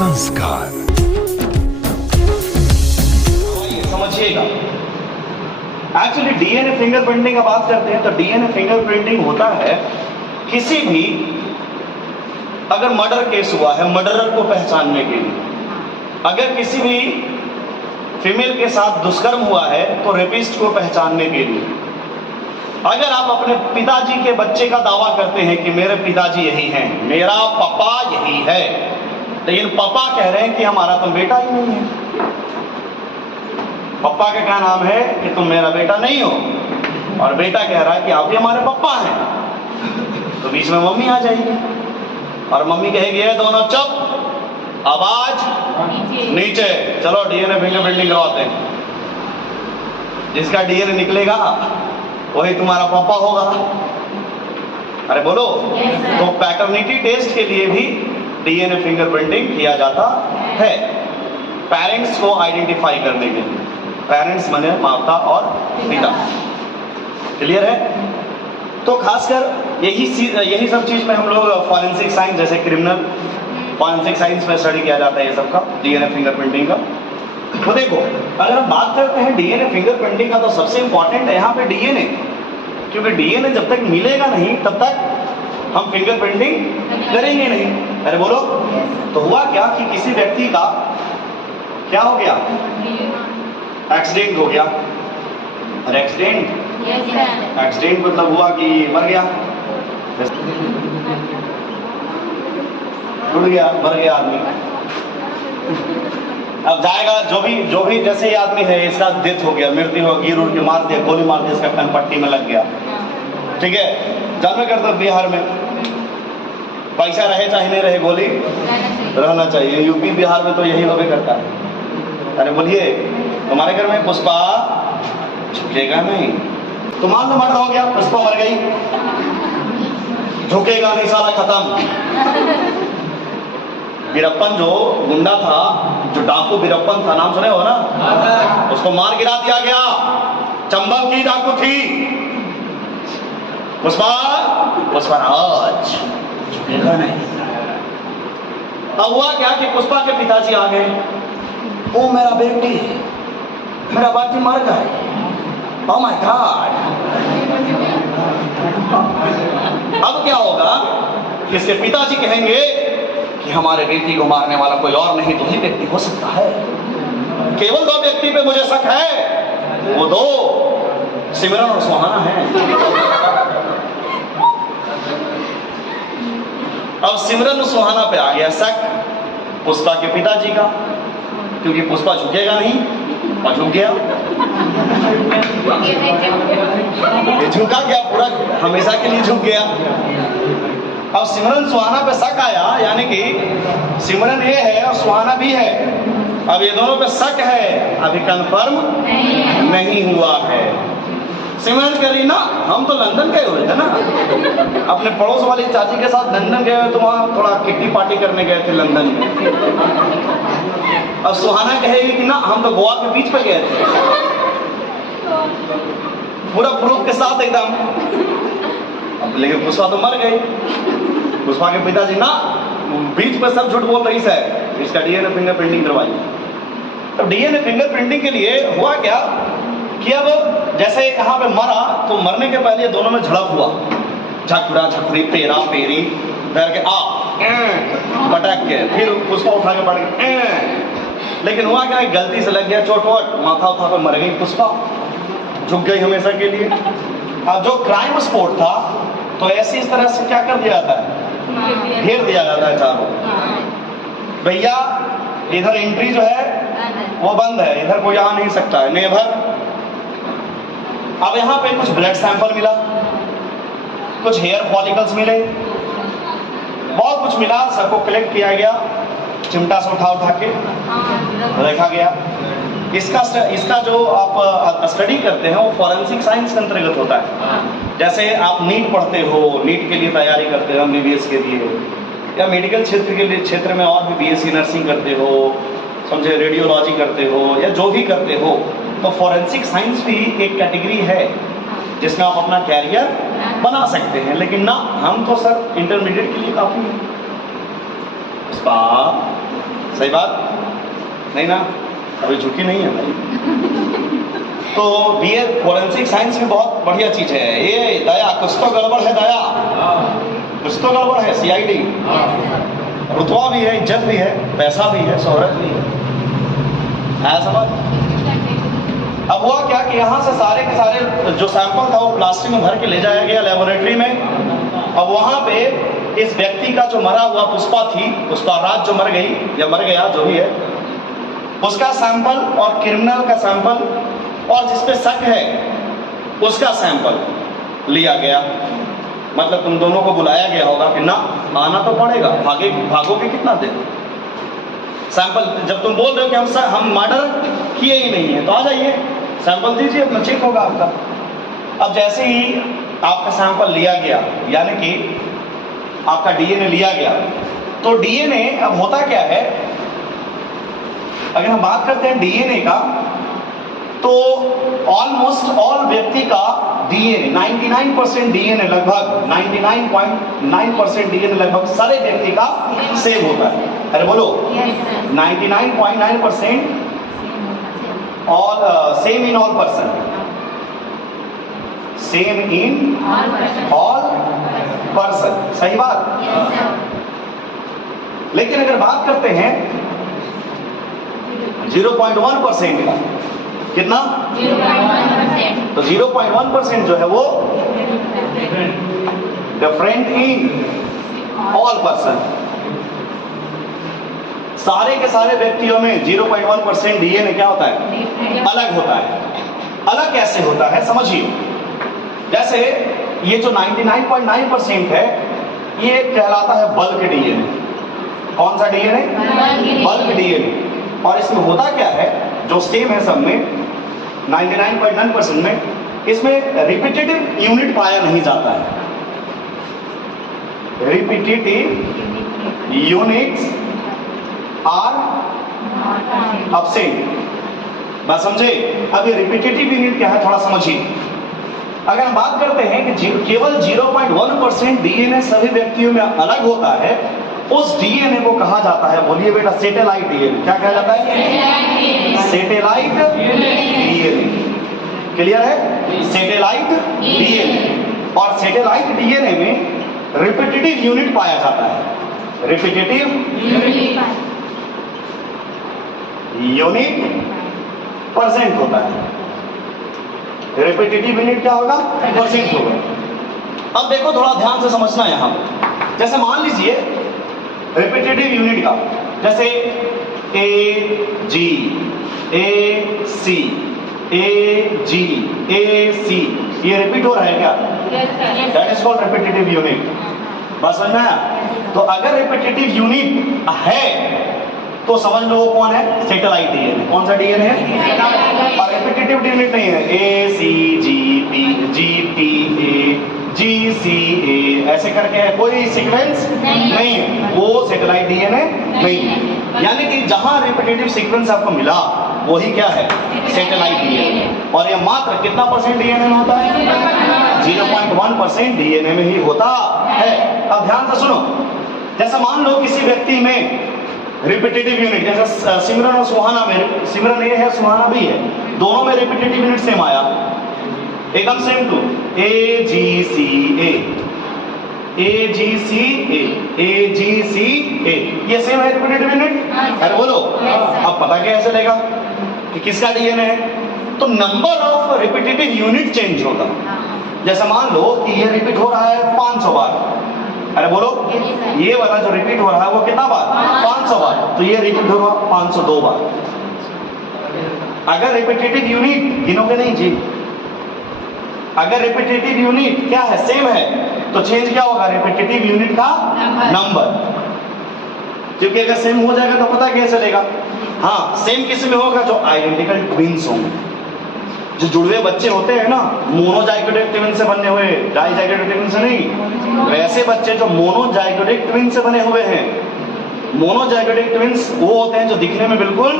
संस्कार। समझिएगा, actually DNA fingerprinting का बात करते हैं तो डीएनए फिंगरप्रिंटिंग होता है किसी भी, अगर मर्डर केस हुआ है, मर्डरर को पहचानने के लिए, अगर किसी भी फीमेल के साथ दुष्कर्म हुआ है तो रेपिस्ट को पहचानने के लिए, अगर आप अपने पिताजी के बच्चे का दावा करते हैं कि मेरे पिताजी यही हैं, मेरा पापा यही है, लेकिन पापा कह रहे हैं कि हमारा तुम बेटा ही नहीं है, पापा का क्या नाम है कि तुम मेरा बेटा नहीं हो, और बेटा कह रहा है कि आप ही हमारे पापा हैं, तो बीच में मम्मी आ जाएगी और मम्मी कहेगी ये दोनों चुप, आवाज नीचे, चलो डीएनए फिंगरप्रिंटिंग करवाते हैं। जिसका डीएनए निकलेगा वही तुम्हारा पापा होगा। अरे बोलो, तो पैटर्निटी टेस्ट के लिए भी डीएनए फिंगरप्रिंटिंग किया जाता है, पेरेंट्स को आइडेंटिफाई करने के लिए। पेरेंट्स माने माता और पिता, क्लियर है? तो खासकर यही सब चीज में हम लोग फॉरेंसिक साइंस, जैसे क्रिमिनल फॉरेंसिक साइंस में स्टडी किया जाता है ये सब का, डीएनए फिंगरप्रिंटिंग का। तो देखो, अगर हम बात करते हैं डीएनए फिंगरप्रिंटिंग का तो सबसे इंपॉर्टेंट है यहाँ पे डीएनए, क्योंकि डीएनए जब तक मिलेगा नहीं तब तक हम फिंगरप्रिंटिंग करेंगे नहीं। अरे बोलो, तो हुआ क्या कि किसी व्यक्ति का क्या हो गया, एक्सीडेंट हो गया, और एक्सीडेंट मतलब हुआ कि मर गया, टूट गया, मर गया आदमी। अब जाएगा जो भी जैसे ही आदमी है, इसका डेथ हो गया, मृत्यु हो, गिर उड़ के मार दिया, गोली मार दिया, इसका कन पट्टी में लग गया, ठीक है। जानवे करते बिहार में पैसा रहे चाहे नहीं रहे, गोली रहना चाहिए। यूपी बिहार में तो यही होवे करता है। अरे बोलिए, तुम्हारे घर में पुष्पा झुकेगा नहीं, तो मान लो मर्डर हो गया, पुष्पा मर गई, झुकेगा नहीं, साला खत्म। वीरप्पन जो गुंडा था, जो डाकू वीरप्पन था, नाम सुने हो ना, उसको मार गिरा दिया गया, चंबल की डाकू थी पुष्पराज, झुकेगा नहीं। अब हुआ क्या कि पुष्पा के पिताजी आ गए, ओ मेरा बेटी, मेरा बेटी मर गई, ओह माय गॉड। अब क्या होगा, इसके पिताजी कहेंगे कि हमारे बेटी को मारने वाला कोई और नहीं, तो ही व्यक्ति हो सकता है। केवल दो व्यक्ति पे मुझे शक है, वो दो सिमरन और सुहाना है। अब सिमरन और सुहाना पे आ गया शक पुष्पा के पिताजी का, क्योंकि पुष्पा झुकेगा नहीं और झुक गया, झुका गया, पूरा हमेशा के लिए झुक गया। अब सिमरन सुहाना पे शक आया, यानी कि सिमरन ये है और सुहाना भी है, अब ये दोनों पे शक है, अभी कंफर्म नहीं हुआ है। सिमरन कह रही ना, हम तो लंदन गए हुए थे ना, अपने पड़ोस वाली चाची के साथ लंदन गए हुए, तो वहाँ थोड़ा किट्टी पार्टी करने गए थे लंदन में। अब सुहाना कहेगी कि ना, हम तो गोवा के बीच पे गए थे, पूरा प्रूफ के साथ एकदम। अब लेकिन पुष्पा तो मर गई, पुष्पा के पिताजी ना बीच पे सब झूठ बोल रही है, इसका डीएनए फिंगरप्रिंटिंग करवाई। तो डीएनए फिंगरप्रिंटिंग के लिए हुआ क्या कि अब जैसे यहाँ पे मरा, तो मरने के पहले दोनों में झड़प हुआ, झकड़ा झकड़ी, पेरा पेरी करके पटक के, फिर पुष्पा उठा के पड़ गए। लेकिन हुआ क्या, गलती से लग गया चोट वोट, माथा उठा पे मर गई पुष्पा, झुक गई हमेशा के लिए। अब जो क्राइम स्पॉट था, तो ऐसे इस तरह से क्या कर दिया जाता है, घेर दिया जाता है चारों। भैया इधर एंट्री जो है वो बंद है, इधर कोई आ नहीं सकता है, नेवर। अब यहाँ पे कुछ ब्लड सैंपल मिला, कुछ हेयर फॉलिकल्स मिले, बहुत कुछ मिला, सबको कलेक्ट किया गया, चिमटा से उठा के रखा गया। इसका जो आप स्टडी करते हैं वो फॉरेंसिक साइंस के अंतर्गत होता है। जैसे आप नीट पढ़ते हो, नीट के लिए तैयारी करते हो एमबीबीएस के लिए, या मेडिकल क्षेत्र में और भी बीएससी नर्सिंग करते हो, समझे, रेडियोलॉजी करते हो, या जो भी करते हो, तो फॉरेंसिक साइंस भी एक कैटेगरी है जिसमें आप अपना कैरियर बना सकते हैं। लेकिन ना, हम तो सर इंटरमीडिएट के लिए काफ़ी है, पुष्पा, सही बात नहीं ना? अभी झुकी नहीं है भाई। तो बीए फोरेंसिक साइंस में बहुत बढ़िया चीज है ये। दया, कुछ तो गड़बड़ है दया, कुछ तो गड़बड़ है। सीआईडी, रुतबा भी है, इज्जत भी है, पैसा भी है, शोहरत भी है, समझ। अब हुआ क्या कि यहाँ से सारे के सारे जो सैंपल था वो प्लास्टिक में भर के ले जाया गया लेबोरेटरी में। अब वहाँ पे इस व्यक्ति का जो मरा हुआ पुष्पा थी, पुष्पा राज जो मर गई या मर गया जो भी है, उसका सैंपल और क्रिमिनल का सैंपल और जिसपे शक है उसका सैंपल लिया गया। मतलब तुम दोनों को बुलाया गया होगा कि ना आना तो पड़ेगा, भागोगे कितना देर? सैंपल जब तुम बोल रहे हो कि हम मर्डर किए ही नहीं है तो आ जाइए, सैंपल दीजिए, अपना चेक होगा आपका। अब जैसे ही आपका सैंपल लिया गया, यानी कि आपका डीएनए लिया गया, तो डीएनए अब होता क्या है, अगर हम बात करते हैं डीएनए का, तो ऑलमोस्ट ऑल व्यक्ति का डीएनए 99% डीएनए, लगभग 99.9% डीएनए लगभग सारे व्यक्ति का सेम होता है। अरे बोलो, 99.9% all same in all person, same in all person, सही बात। लेकिन अगर बात करते हैं 0.1% का, कितना? 0.1%। तो 0.1% जो है वो डिफरेंट इन ऑल पर्सन। सारे के सारे व्यक्तियों में 0.1% डीएनए क्या होता है? अलग होता है। अलग कैसे होता है समझिए। जैसे ये जो 99.9% है ये कहलाता है बल्क डीएनए। कौन सा डीएनए? Bulk DNA. और इसमें होता क्या है, जो सेम है सब में 99.9% में, इसमें रिपीटेटिव यूनिट पाया नहीं जाता है। Repetitive units are absent. बात समझे? अब ये रिपीटेटिव यूनिट क्या है थोड़ा समझिए। अगर हम बात करते हैं कि केवल 0.1% डीएनए सभी व्यक्तियों में अलग होता है, उस डीएनए को कहा जाता है, बोलिए बेटा, सैटेलाइट डीएनए। क्या कहा जाता है? Satellite DNA. क्लियर है? Satellite DNA. और सैटेलाइट डीएनए में रिपीटेटिव यूनिट पाया जाता है। रिपीटेटिव यूनिट परसेंट होता है। रिपीटेटिव यूनिट क्या होगा? परसेंट होगा। अब देखो थोड़ा ध्यान से समझना यहां। जैसे मान लीजिए रिपीटेटिव यूनिट का, जैसे ए जी ए सी ए जी ए सी, ये रिपीट हो रहा है क्या? That is called repetitive unit. बस समझ में आया? तो अगर रिपीटेटिव यूनिट है तो समझ लो वो कौन है? Satellite DNA. कौन सा डीएनए है? और रिपीटेटिव यूनिट नहीं है, ए सी G P G T A जी सी ए ऐसे करके है, कोई सीक्वेंस नहीं है, वो सैटेलाइट डीएनए नहीं है। यानी कि जहां रिपीटेटिव सीक्वेंस आपको मिला वही क्या है? Satellite DNA. और ये मात्र कितना परसेंट डीएनए में होता है? 0.1% डीएनए में ही होता है। अब ध्यान से सुनो। जैसे मान लो किसी व्यक्ति में रिपीटेटिव यूनिट, जैसे सिमरन और सुहाना में, सिमरन ए है सुहाना भी है, दोनों में रिपीटेटिव यूनिट सेम आया, एकदम सेम टू ए जी सी ए ए जी सी ए जी सी ए, ये सेम है रिपीटेटिव यूनिट। अरे बोलो, अब पता कैसे चलेगा कि किसका डीएनए है? तो number of repetitive unit change होगा। जैसे मान लो कि ये रिपीट हो रहा है 500 बार। अरे बोलो, ये वाला जो रिपीट हो रहा है वो कितना बार? 500 बार। तो ये रिपीट होगा 502 बार। अगर रिपीटेटिव यूनिट गिनोगे नहीं जी, अगर रिपीटेटिव यूनिट क्या है? सेम है, तो चेंज क्या होगा? रिपीटेटिव यूनिट का नंबर। क्योंकि अगर सेम हो जाएगा तो पता कैसे चलेगा? हाँ, सेम किस में होगा? जो आइडेंटिकल ट्विंस होंगे, जो जुड़वे बच्चे होते हैं ना, मोनोजाइगोटिक ट्विन से बने हुए, डाइजाइगोटिक ट्विन से नहीं, वैसे बच्चे जो मोनोजाइगोटिक ट्विन से बने हुए हैं। मोनोजाइगोटिक ट्विंस वो होते हैं जो दिखने में बिल्कुल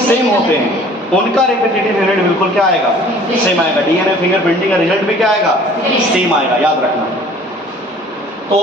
सेम होते हैं, उनका रिपीटेटिव यूनिट बिल्कुल क्या आएगा? सेम आएगा। डीएनए फिंगरप्रिंटिंग का रिजल्ट भी क्या आएगा? सेम आएगा, याद रखना। तो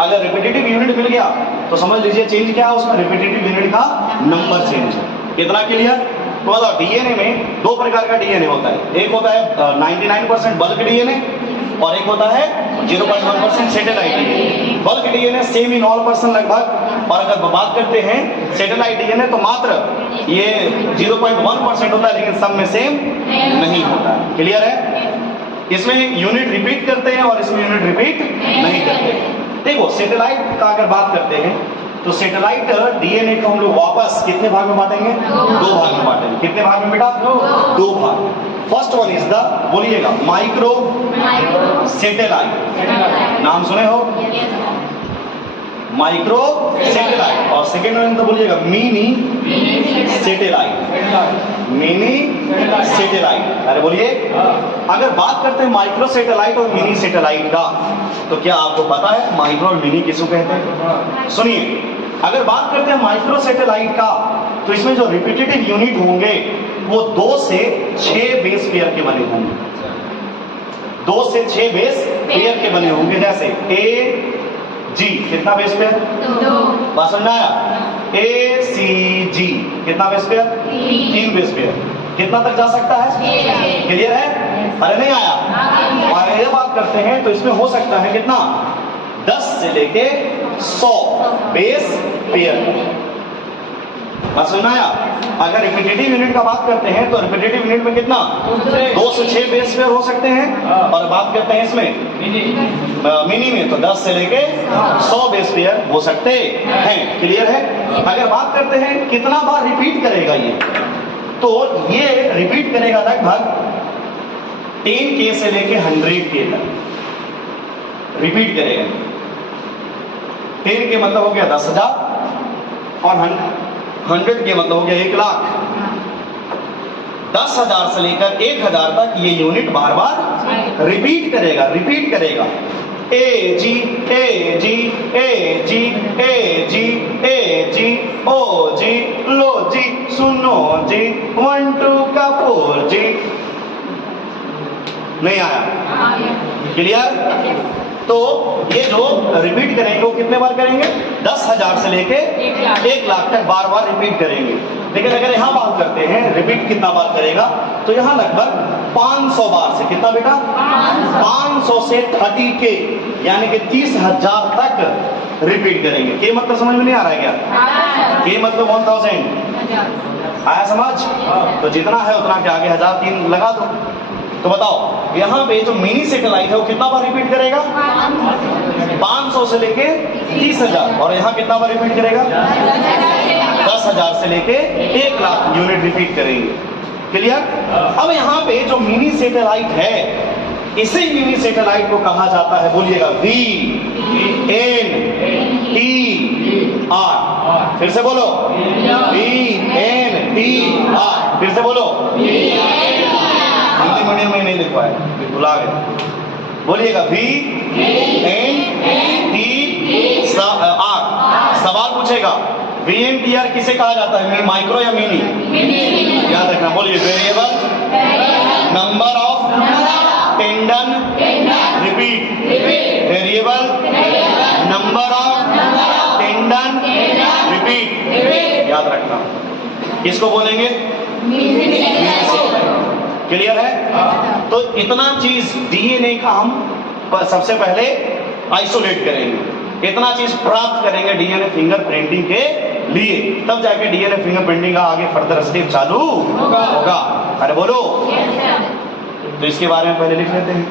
अगर रिपीटेटिव यूनिट मिल गया तो समझ लीजिए चेंज क्या है उसमें, रिपीटेटिव यूनिट का नंबर चेंज है। कितना क्लियर? तो बताओ डीएनए में दो प्रकार का डीएनए होता है, एक होता है 99% बल्क डीएनए और एक होता है 0.1% satellite DNA. Bulk DNA same in all person लगभग, और अगर बात करते हैं सैटेलाइट डीएनए तो मात्र ये 0.1% होता है, लेकिन सब में सेम नहीं होता है। क्लियर है? इसमें यूनिट रिपीट करते हैं और इसमें यूनिट रिपीट नहीं करते हैं। देखो सैटेलाइट का अगर बात करते हैं तो सैटेलाइट डीएनए को हम लोग वापस कितने भाग में बांटेंगे? दो भाग में बांटेंगे। कितने भाग में बेटा? दो भाग। फर्स्ट वन इज द, बोलिएगा, माइक्रो सैटेलाइट। नाम सुने हो? Micro satellite. और सेकेंड वन तो बोलिएगा मिनी सैटेलाइट। Mini satellite. अरे बोलिए, अगर बात करते हैं माइक्रो सैटेलाइट और मिनी सैटेलाइट का, तो क्या आपको पता है माइक्रो और मिनी किसको कहते हैं? सुनिए, अगर बात करते हैं माइक्रो सैटेलाइट का, तो इसमें जो रिपीटेटिव यूनिट होंगे वो 2 से 6 बेस पेयर के बने होंगे। 2 से 6 बेस पेयर के बने होंगे। जैसे ए जी, कितना बेस पेयर? 2। बात समझ आया? ए सी जी, कितना बेस पेयर? 3 base pair. कितना तक जा सकता है? क्लियर है? अरे नहीं आया? और ये बात करते हैं तो इसमें हो सकता है कितना? 10 से लेके 100 बेस पेयर। बात समझ आया? अगर रिपीटेटिव यूनिट का बात करते हैं तो रिपीटेटिव यूनिट में कितना? 2 से 6 बेस पेयर हो सकते हैं। और बात करते हैं इसमें मिनी में तो 10 से लेके 100 बेस पेयर हो सकते हैं। क्लियर है? अगर बात करते हैं कितना बार रिपीट करेगा ये, तो ये रिपीट करेगा लगभग 10K से लेके 100K तक रिपीट करेगा। 10K मतलब हो गया 10,000 और 100K मतलब हो गया 1,00,000। 10,000 से लेकर 1,000 तक ये यूनिट बार बार रिपीट करेगा। रिपीट करेगा ए जी ए जी ए जी ए जी ए जी ओ जी लो जी सुनो जी 1 2 का 4 जी। नहीं आया? क्लियर? तो ये जो रिपीट करेंगे वो कितने बार करेंगे? 10,000 से लेके 1,00,000 तक बार बार रिपीट करेंगे। लेकिन अगर यहाँ बात करते हैं रिपीट कितना बार करेगा, तो यहाँ लगभग 500 बार से, कितना बेटा? 500 से 30K यानी कि 30,000 तक रिपीट करेंगे। के मतलब समझ में नहीं आ रहा है क्या? के मतलब 1000 आया समझ? तो जितना है उतना के आगे 1003 लगा दो। तो बताओ यहाँ पे जो मिनी सैटेलाइट है वो कितना बार रिपीट करेगा? 500 से लेके 30,000। और यहाँ कितना बार रिपीट करेगा? 10,000 से लेके 1,00,000 यूनिट रिपीट करेंगे। क्लियर? अब यहाँ पे जो मिनी सैटेलाइट है, इसे मिनी सैटेलाइट को कहा जाता है, बोलिएगा VNTR। फिर से बोलो VNTR। फिर से बोलो। हिंदी मीडियम में नहीं लिखवा है, भुला गए। बोलिएगा VNTR। सवाल पूछेगा VNTR किसे कहा जाता है, माइक्रो या मिनी? याद रखना। बोलिए variable number of tendon repeat. Variable number of tendon repeat. याद रखना। किसको बोलेंगे? क्लियर है? तो इतना चीज डीएनए का हम सबसे पहले आइसोलेट करेंगे, इतना चीज प्राप्त करेंगे डीएनए फिंगरप्रिंटिंग के लिए, तब जाके डीएनए फिंगरप्रिंटिंग का आगे फर्दर स्टेप चालू होगा। अरे बोलो। तो इसके बारे में पहले लिख लेते हैं।